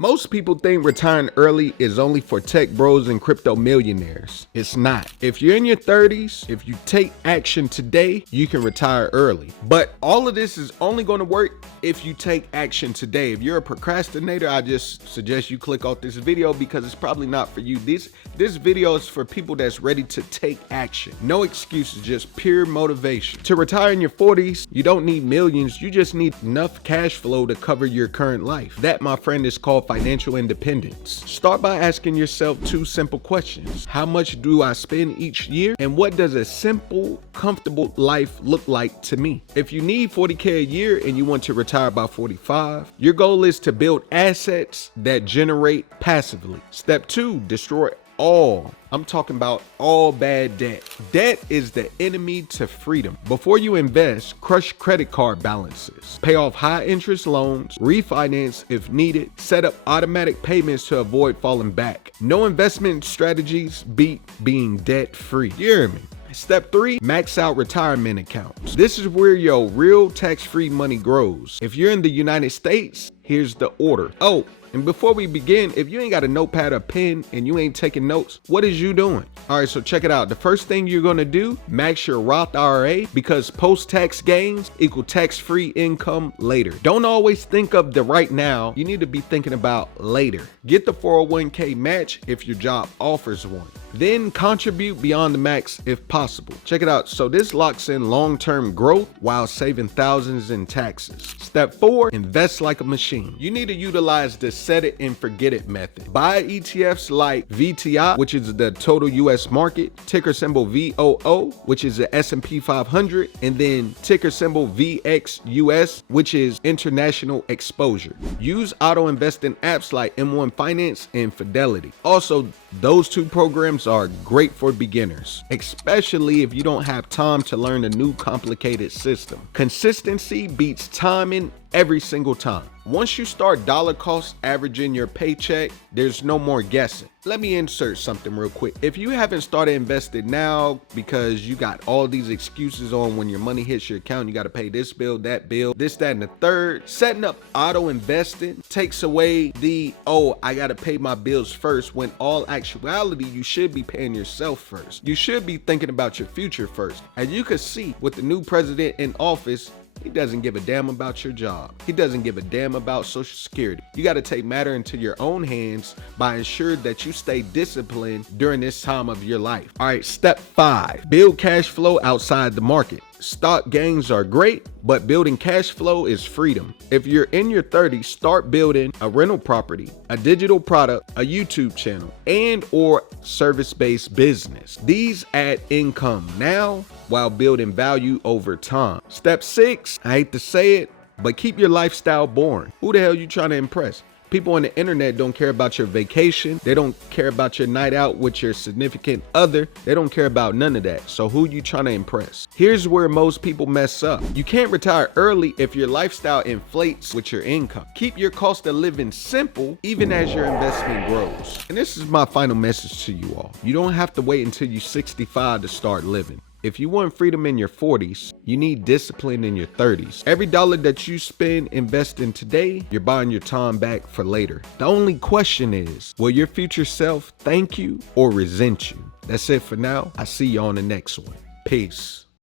Most people think retiring early is only for tech bros and crypto millionaires. It's not. If you're in your 30s, if you take action today, you can retire early. But all of this is only going to work if you take action today. If you're a procrastinator, I just suggest you click off this video because it's probably not for you. This video is for people that's ready to take action. No excuses, just pure motivation. To retire in your 40s, you don't need millions. You just need enough cash flow to cover your current life. That, my friend, is called financial independence. Start by asking yourself two simple questions. How much do I spend each year? And what does a simple, comfortable life look like to me? If you need $40K a year and you want to retire by 45, your goal is to build assets that generate passively. Step 2, destroy all. I'm talking about all bad debt. Debt is the enemy to freedom. Before you invest, crush credit card balances, pay off high interest loans, refinance if needed, set up automatic payments to avoid falling back. No investment strategies beat being debt free. You hear me? Step 3, max out retirement accounts. This is where your real tax-free money grows. If you're in the United States, here's the order. Oh, and before we begin, if you ain't got a notepad or pen and you ain't taking notes, what is you doing? All right, so check it out. The first thing you're gonna do, max your Roth IRA, because post-tax gains equal tax-free income later. Don't always think of the right now. You need to be thinking about later. Get the 401k match if your job offers one. Then contribute beyond the max if possible. Check it out. So this locks in long-term growth while saving thousands in taxes. Step 4, invest like a machine. You need to utilize the set it and forget it method. Buy ETFs like VTI, which is the total US market, ticker symbol VOO, which is the S&P 500, and then ticker symbol VXUS, which is international exposure. Use auto investing apps like M1 Finance and Fidelity. Also, those two programs are great for beginners, especially if you don't have time to learn a new complicated system. Consistency beats timing every single time. Once you start dollar cost averaging your paycheck, there's no more guessing. Let me insert something real quick. If you haven't started investing now because you got all these excuses on when your money hits your account, you got to pay this bill, that bill, this, that, and the third, setting up auto investing takes away the, oh, I got to pay my bills first, when all actuality, you should be paying yourself first. You should be thinking about your future first. As you can see with the new president in office, he doesn't give a damn about your job. He doesn't give a damn about Social Security. You got to take matter into your own hands by ensuring that you stay disciplined during this time of your life. All right, step 5, build cash flow outside the market. Stock gains are great, but building cash flow is freedom. If you're in your 30s, start building a rental property, a digital product, a YouTube channel, and or service-based business. These add income now while building value over time. Step 6, I hate to say it, but keep your lifestyle boring. Who the hell you trying to impress? People on the internet don't care about your vacation. They don't care about your night out with your significant other. They don't care about none of that. So who you trying to impress? Here's where most people mess up. You can't retire early if your lifestyle inflates with your income. Keep your cost of living simple even as your investment grows. And this is my final message to you all. You don't have to wait until you're 65 to start living. If you want freedom in your 40s, you need discipline in your 30s. Every dollar that you spend investing today, you're buying your time back for later. The only question is, will your future self thank you or resent you? That's it for now. I'll see you on the next one. Peace.